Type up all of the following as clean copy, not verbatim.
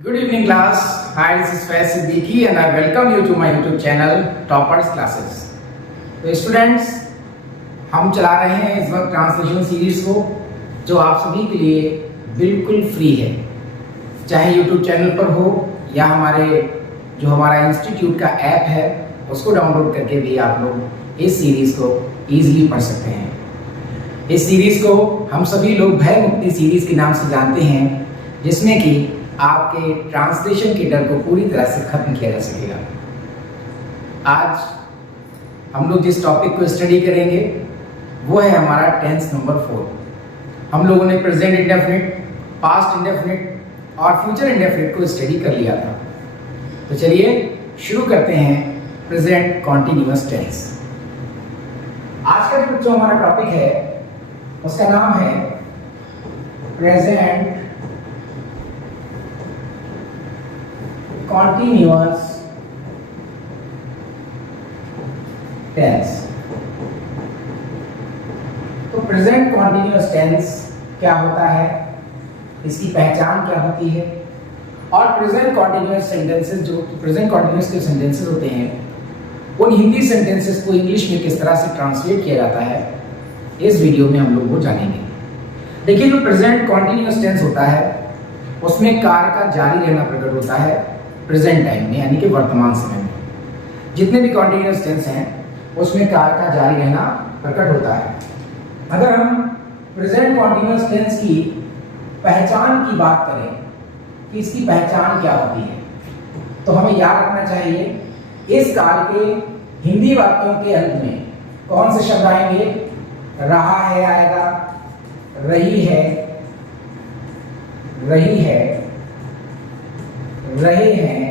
Good evening class. Hi, this is Faiz Siddiqui and I welcome you to my YouTube channel Toppers Classes. तो students, हम चला रहे हैं इस वक्त ट्रांसलेशन सीरीज को जो आप सभी के लिए बिल्कुल फ्री है, चाहे YouTube चैनल पर हो या हमारा इंस्टीट्यूट का ऐप है उसको डाउनलोड करके भी आप लोग इस सीरीज को ईजिली पढ़ सकते हैं। इस सीरीज को हम सभी लोग भय मुक्ति सीरीज के नाम से जानते हैं, जिसमें कि आपके ट्रांसलेशन के डर को पूरी तरह से खत्म किया जा सकेगा। आज हम लोग जिस टॉपिक को स्टडी करेंगे वो है हमारा टेंस नंबर 4। हम लोगों ने प्रेजेंट इंडेफिनिट, पास्ट इंडेफिनिट और फ्यूचर इंडेफिनिट को स्टडी कर लिया था। तो चलिए शुरू करते हैं प्रेजेंट कॉन्टिन्यूअस टेंस। आज का जो हमारा टॉपिक है उसका नाम है प्रेजेंट कॉन्टिन्यूअस टेंस। तो प्रेजेंट कॉन्टिन्यूअस टेंस क्या होता है, इसकी पहचान क्या होती है, और प्रेजेंट कॉन्टिन्यूअस सेंटेंसेस जो प्रेजेंट कॉन्टिन्यूअस के सेंटेंसेस होते हैं उन हिंदी सेंटेंसेस को इंग्लिश में किस तरह से ट्रांसलेट किया जाता है, इस वीडियो में हम लोग वो जानेंगे। देखिए, जो प्रेजेंट कॉन्टिन्यूअस टेंस होता है उसमें कार्य का जारी रहना प्रकट होता है प्रेजेंट टाइम में, यानी कि वर्तमान समय में। जितने भी कॉन्टिन्यूअस टेंस हैं उसमें कार्य का जारी रहना प्रकट होता है। अगर हम प्रेजेंट कॉन्टिन्यूअस टेंस की पहचान की बात करें कि इसकी पहचान क्या होती है, तो हमें याद रखना चाहिए इस काल के हिंदी वाक्यों के अंत में कौन से शब्द आएंगे। रहा है आएगा, रही है, रही है, रहे हैं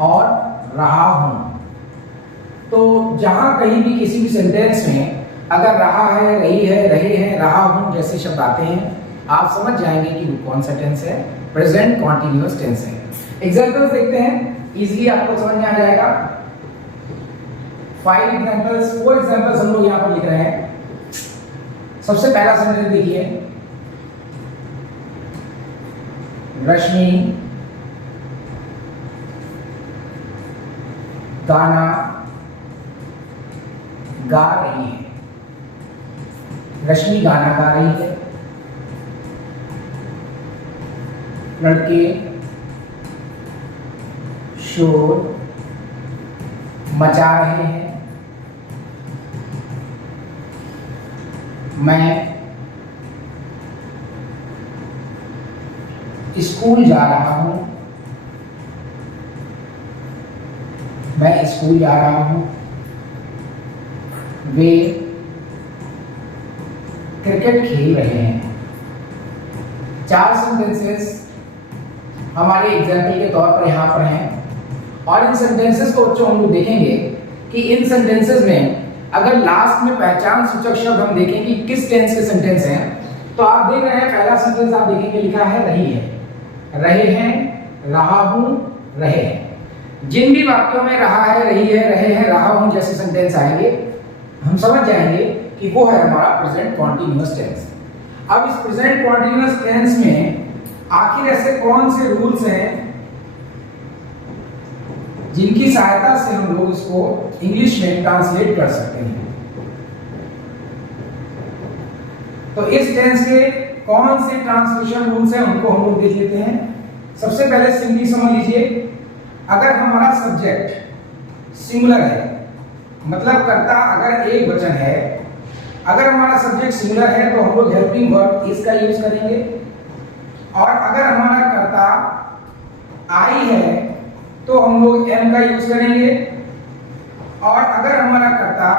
और रहा हूं। तो जहां कहीं भी किसी भी सेंटेंस में अगर रहा है, रही है, रहे हैं, रहा हूं जैसे शब्द आते हैं, आप समझ जाएंगे कि वो कौन सा टेंस है, प्रेजेंट कॉन्टिन्यूअस टेंस है। एग्जांपल्स देखते हैं, इजीली आपको समझ में आ जाएगा। 4 एग्जांपल्स हम लोग यहां पर लिख रहे हैं। सबसे पहला सेंटेंस देखिए, रश्मि गाना गा रही है। रश्मि गाना गा रही है। लड़के शोर मचा रहे हैं। मैं स्कूल जा रहा हूं। मैं स्कूल जा रहा हूं। वे क्रिकेट खेल रहे हैं। 4 सेंटेंसेस हमारे एग्जाम्पल के तौर पर यहां पर हैं, और इन सेंटेंसेस को बच्चों हम लोग देखेंगे कि इन सेंटेंसेस में अगर लास्ट में पहचान सूचक शब्द हम देखें कि किस टेंस के सेंटेंस हैं, तो आप देख रहे हैं पहला सेंटेंस आप देखेंगे लिखा है रही है, रहे हैं, रहा हूं, रहे हैं। जिन भी वाक्यों में रहा है, रही है, रहे हैं, रहा हूं जैसे सेंटेंस आएंगे, हम समझ जाएंगे कि वो है हमारा प्रेजेंट कॉन्टिन्यूअस टेंस। अब इस प्रेजेंट कॉन्टिन्यूअस टेंस में आखिर ऐसे कौन से रूल्स हैं जिनकी सहायता से हम लोग इसको इंग्लिश में ट्रांसलेट कर सकते हैं। तो इस टेंस के कौन से ट्रांसलेशन रूल्स हैं उनको हम लोग देख लेते हैं। सबसे पहले सिंपली समझ लीजिए, अगर हमारा सब्जेक्ट सिंगुलर है, मतलब कर्ता अगर एक वचन है, अगर हमारा सब्जेक्ट सिंगुलर है तो हम लोग हेल्पिंग वर्ब इज का यूज करेंगे, और अगर हमारा कर्ता आई है तो हम लोग एम का यूज करेंगे, और अगर हमारा कर्ता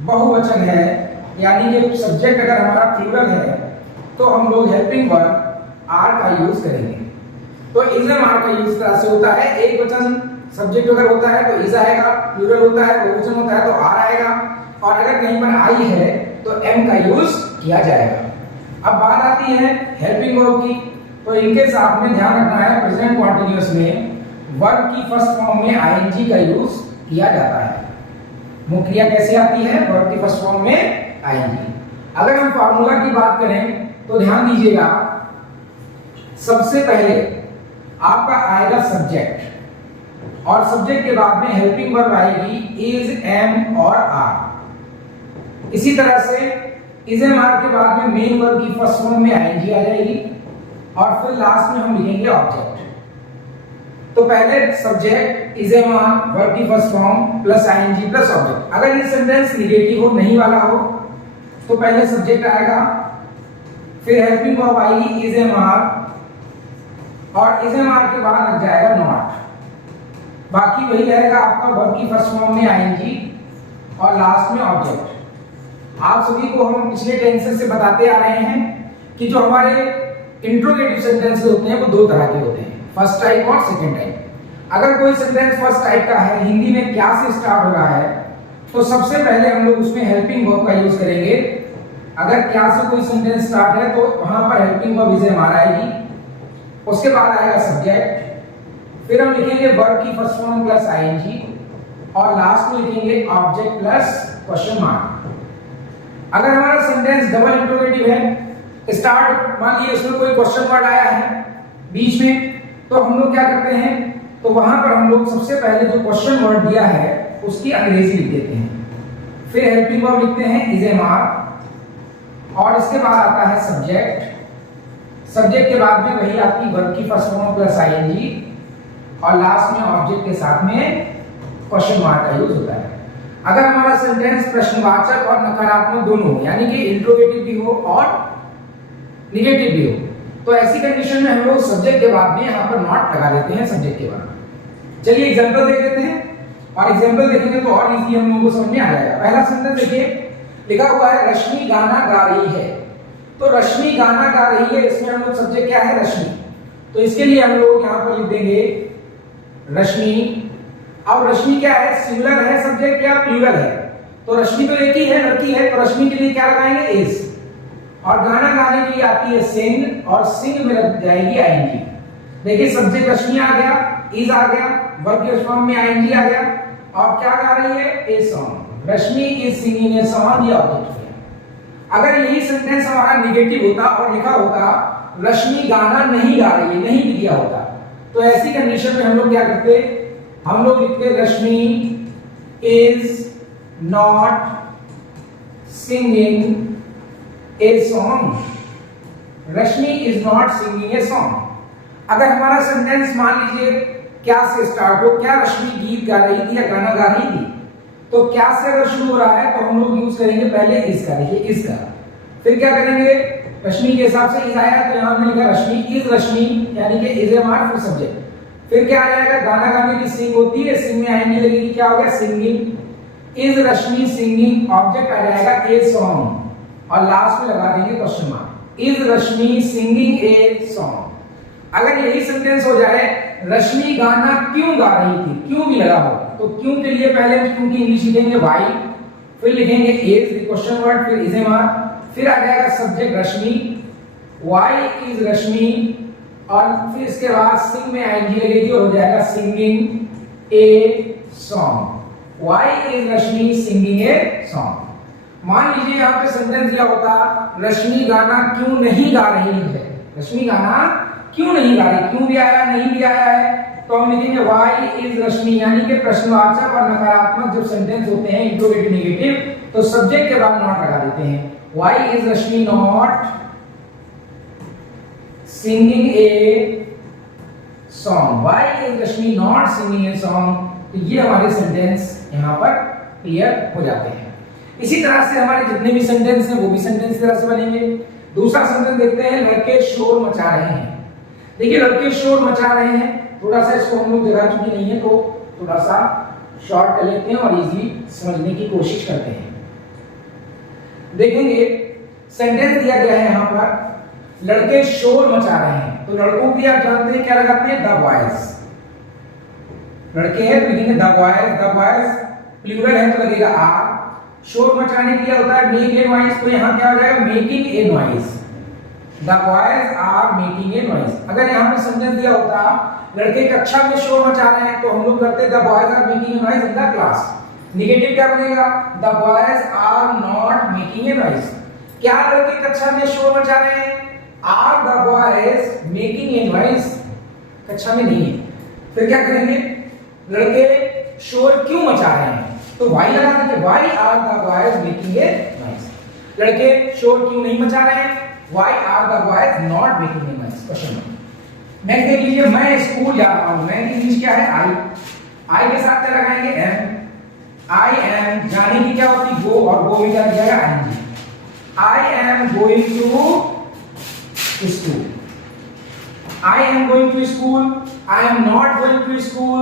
बहुवचन है यानी कि सब्जेक्ट अगर हमारा प्लूरल है तो हम लोग हेल्पिंग वर्ब आर का यूज करेंगे। तो इजम आर का यूज तरह से होता है, एक वचन सब्जेक्ट अगर होता है तो इज आएगा, प्लूरल होता है, बहुवचन होता है तो आर आएगा, और अगर कहीं पर आई है तो एम का यूज किया जाएगा। अब बात आती है हेल्पिंग वर्ब की, तो इनके साथ में ध्यान रखना है प्रेजेंट कॉन्टिन्यूअस में वर्ब की फर्स्ट फॉर्म में आईएनजी का यूज किया जाता है। मुख्य क्रिया कैसे आती है, वर्ब की फर्स्ट फॉर्म में आईएनजी। अगर हम फार्मूला की बात करें तो ध्यान दीजिएगा, सबसे पहले आपका आएगा सब्जेक्ट और सब्जेक्ट के बाद में हेल्पिंग वर्ब आएगी इज, एम और आर। इसी तरह से इज, एम, आर के बाद में मेन वर्ब की फर्स्ट फॉर्म में आईएनजी आ जाएगी और फिर लास्ट में हम लिखेंगे ऑब्जेक्ट। तो पहले subject is, am, are, verb की first form plus ING plus object. अगर ये सेंटेंस निगेटिव हो, नहीं वाला हो, तो पहले सब्जेक्ट आएगा, फिर हेल्पिंग वर्ब आएगी इज, एम, आर और इज, एम, आर के बाद लग जाएगा नॉट। बाकी वही रहेगा आपका वर्ब की फर्स्ट फॉर्म में आईएनजी और लास्ट में ऑब्जेक्ट। आप सभी को हम पिछले टेंसेस से बताते आ रहे हैं कि जो हमारे इंट्रोगेटिव सेंटेंस होते हैं वो दो तरह के होते हैं, फर्स्ट टाइप और सेकंड टाइप। अगर कोई सेंटेंस फर्स्ट टाइप का है, हिंदी में क्या से स्टार्ट हो रहा है, तो सबसे पहले हम लोग उसमें हेल्पिंग वर्ब का यूज करेंगे। अगर क्या से कोई सेंटेंस स्टार्ट है तो वहां पर helping verb is, am, are आएगी, उसके बाद आएगा सब्जेक्ट, फिर हम लिखेंगे वर्ब की फर्स्ट फॉर्म प्लस आईएनजी और लास्ट में लिखेंगे ऑब्जेक्ट प्लस क्वेश्चन मार्क। अगर हमारा सेंटेंस डबल इंट्रोगेटिव है, स्टार्ट मान लीजिए उसमें कोई क्वेश्चन वर्ड आया है बीच में, तो हम लोग क्या करते हैं, तो वहां पर हम लोग सबसे पहले जो क्वेश्चन वर्ड दिया है उसकी अंग्रेजी लिख देते हैं, फिर हेल्पिंग वर्ब लिखते हैं इज, एम, आर और इसके बाद आता है सब्जेक्ट। सब्जेक्ट के बाद में वही आपकी वर्ब की फर्स्ट फॉर्म प्लस आईएनजी और लास्ट में ऑब्जेक्ट के साथ में क्वेश्चन मार्क का यूज होता है। अगर हमारा सेंटेंस प्रश्नवाचक और नकारात्मक दोनों हो, यानी कि इंट्रोगेटिव भी हो और नेगेटिव भी हो, तो ऐसी कंडीशन में हम लोग सब्जेक्ट के बाद में यहां पर नॉट लगा देते हैं सब्जेक्ट के बाद। चलिए एग्जांपल देख लेते हैं और एग्जांपल देखेंगे तो और इजी हम लोगों को समझ में आ जाएगा। पहला सेंटेंस देखिए, लिखा हुआ है रश्मि गाना गा रही है। तो रश्मि गाना गा रही है, इसमें हम लोग सब्जेक्ट क्या है, रश्मि। तो इसके लिए हम लोग यहां पर लिख देंगे रश्मि। अब रश्मि क्या है, सिंगुलर है सब्जेक्ट या प्लूरल है? तो रश्मि तो एक ही है, लड़की है, तो रश्मि के लिए क्या लगाएंगे, इज। और गाना गाने के लिए आती है सिंग और सिंग में लग जाएगी आईएनजी। देखिए सब्जेक्ट रश्मि आ गया, इज आ गया, वर्ब के फॉर्म में आईएनजी आ गया और क्या गा रही है, ए song. Rashmi is singing a song, ये ऑब्जेक्ट है। अगर यही सेंटेंस हमारा नेगेटिव होता और लिखा होता रश्मि गाना नहीं गा रही है, नहीं भी दिया होता, तो ऐसी कंडीशन में हम लोग क्या करते, हम लोग लिखते Rashmi is not singing a song. Rashmi is not singing a song. अगर हमारा सेंटेंस मान लीजिए क्या से स्टार्ट हो, क्या रश्मि गीत गा रही थी या गाना गा रही थी, तो क्या से अगर शुरू हो रहा है तो हम लोग यूज करेंगे पहले इज का, देखिए इज का, फिर क्या करेंगे, रश्मि के हिसाब से इज आया तो यहां हमने लिखा रश्मि इज रश्मि, यानी कि इज, एम, आर फिर सब्जेक्ट। फिर क्या आ जाएगा, गाना गाने की सिंग होती है, सिंग में आएंगे लगेगी, क्या हो गया, singing. Is Rashmi singing, object आ जाएगा ए सॉन्ग और लास्ट में लगा देंगे question mark, is Rashmi singing a song. अगर यही सेंटेंस हो जाए रश्मि गाना क्यों गा रही थी, क्यों भी लगा हो, तो क्यों के लिए पहले क्यों की इंग्लिश लिखेंगे व्हाई, फिर लिखेंगे इज क्वेश्चन वर्ड, फिर इज, एम, आर, फिर आ जाएगा सब्जेक्ट रश्मि, व्हाई इज रश्मि और फिर इसके बाद सिंग में आईएनजी लगेगी और हो जाएगा singing a song. Why is Rashmi singing a song. मान लीजिए यहां पे सेंटेंस दिया होता रश्मि गाना क्यों नहीं गा रही है, रश्मि गाना क्यों नहीं गा रही, क्यों भी आया नहीं भी आया है, तो हम लिखेंगे व्हाई इज रश्मि, यानी कि प्रश्नवाचक और नकारात्मक जब सेंटेंस होते हैं इंट्रोगेटिव नेगेटिव, तो सब्जेक्ट के बाद नॉट लगा देते हैं। Why is Rashmi not singing a song, why is Rashmi not singing a song. तो ये हमारे सेंटेंस यहां पर क्लियर हो जाते हैं। इसी तरह से हमारे जितने भी सेंटेंस हैं वो भी सेंटेंस तरह से बनेंगे। दूसरा सेंटेंस देखते हैं, लड़के शोर मचा रहे हैं। देखिए लड़के शोर मचा रहे हैं, थोड़ा सा इसको हम लोग जगह चुकी नहीं है तो थोड़ा सा शॉर्ट कर लेते हैं और इजी समझने की कोशिश करते हैं। देखेंगे सेंटेंस दिया गया है यहां पर, लड़के शोर मचा रहे हैं, तो लड़कों के लिए आप जानते हैं क्या लगाते हैं, द बॉयज। लड़के हैं तो लिखेंगे the boys, the boys plural है तो लगेगा आर। शोर मचाने के लिए होता है मेक ए नॉइज, तो यहां क्या हो जाएगा, making a noise, the boys are making a noise. अगर यहां पे सेंटेंस दिया होता लड़के कक्षा में शोर मचा रहे हैं, तो हम लोग करते the boys are making a noise in the class. Negative क्या बनेगा, the boys are not making a noise. क्या लड़के कक्षा में शोर मचा रहे हैं, are the boys making a noise? कक्षा में नहीं है, फिर क्या करेंगे? लड़के शोर क्यों मचा रहे हैं? तो वाई लगा देंगे, why are the boys making a noise? लड़के शोर क्यों नहीं मचा रहे हैं? Why are the boys not making a noise? Question mark. Next देख लीजिए, मैं स्कूल जा रहा हूं। मैं की इंग्लिश क्या है? आई। आई के साथ क्या लगाएंगे? एम। आई एम जाने की क्या होती? गो, और गो में क्या दिया गया? ING. I am going to school. I am going to school. I am not going to school.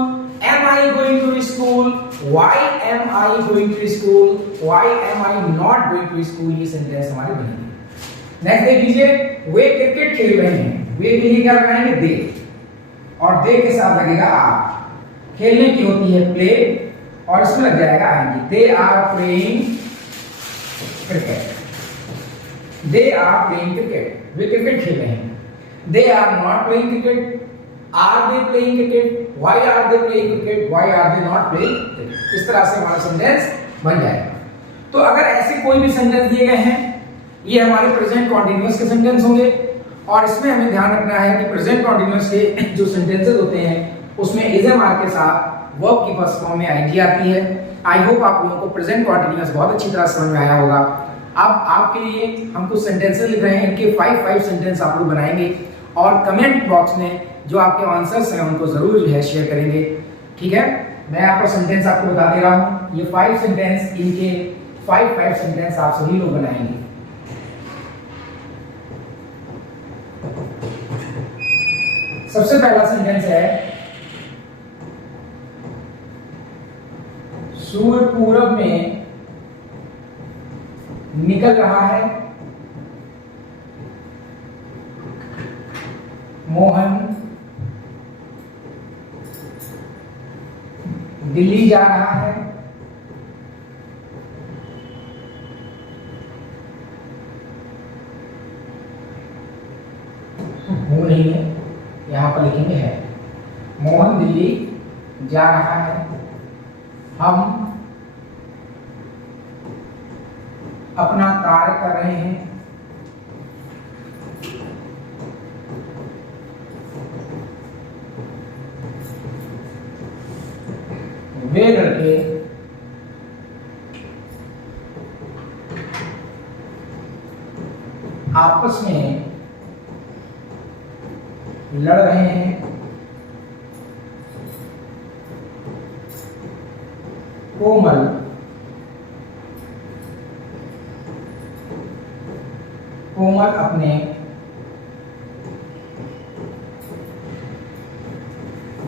Am I going to school? Why am I going to school? Why am I not going to school? ये sentence हमारे बनेंगे। Next देख लीजिए, वे cricket खेल रहे हैं। वे के लिए क्या लगाएंगे? दे, और दे के साथ लगेगा आर। खेलने की होती है प्ले, और इसमें लग जाएगा आएंगे। They are playing cricket. They are playing cricket. वे क्रिकेट खेल रहे हैं। They are not playing cricket. Are they playing cricket? Why are they playing cricket? Why are they not playing cricket? इस तरह से हमारा सेंटेंस बन जाएगा। तो अगर ऐसे कोई भी सेंटेंस दिए गए हैं, ये हमारे प्रेजेंट कॉन्टिन्यूअस के सेंटेंस होंगे, और इसमें हमें ध्यान रखना है कि प्रेजेंट कॉन्टिन्यूअस के जो सेंटेंसेस होते हैं उसमें इज एम आर के साथ वर्ब की फर्स्ट फॉर्म में आईजी आती है। आई होप आप लोगों को प्रेजेंट कॉन्टिन्यूअस बहुत अच्छी तरह समझ में आया होगा। अब आपके लिए हम कुछ सेंटेंसेस लिख रहे हैं, इनके 5 सेंटेंस आप लोग बनाएंगे, और कमेंट बॉक्स में जो आपके आंसर्स हैं उनको जरूर जो है शेयर करेंगे। ठीक है, मैं आपको सेंटेंस आपको बता दे रहा हूं। ये 5 सेंटेंस, इनके 5 सेंटेंस आप सभी लोग बनाएंगे। सबसे पहला सेंटेंस है, सूर्य पूरब में निकल रहा है। मोहन दिल्ली जा रहा है। वो नहीं है, यहां पर लिखेंगे है। मोहन दिल्ली जा रहा है। हम अपना कार्य कर रहे हैं। वे लड़के आपस में लड़ रहे हैं। कोमल अपने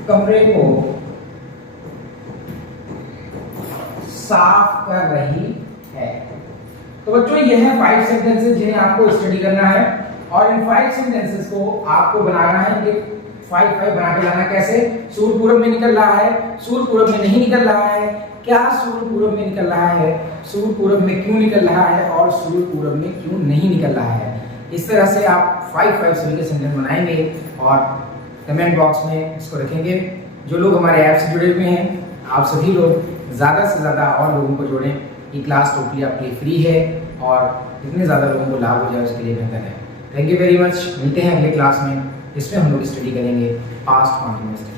कमरे को साफ कर रही है। तो बच्चों ये है 5 सेंटेंसेस जिन्हें आपको स्टडी करना है, और इन 5 सेंटेंसेस को आपको बनाना है कि 5 बना के लाना। कैसे? सूर्य पूरब में निकल रहा है, सूर्य पूरब में नहीं निकल रहा है, क्या सूर्य पूरब में निकल रहा है, सूर्य पूरब में क्यों निकल रहा है, और सूर्य पूरब में क्यों नहीं निकल रहा है। इस तरह से आप 5 सभी के सेंटेंस बनाएंगे और कमेंट बॉक्स में इसको रखेंगे। जो लोग हमारे ऐप से जुड़े हुए हैं, आप सभी लोग ज़्यादा से ज़्यादा और लोगों को जोड़ें। ये क्लास टोटली आपके लिए फ्री है, और जितने ज़्यादा लोगों को लाभ हो जाए उसके लिए बेहतर है। Thank you very much. मिलते हैं अगले क्लास में, जिसमें हम लोग स्टडी करेंगे पास्ट कॉन्टिन्यूअस।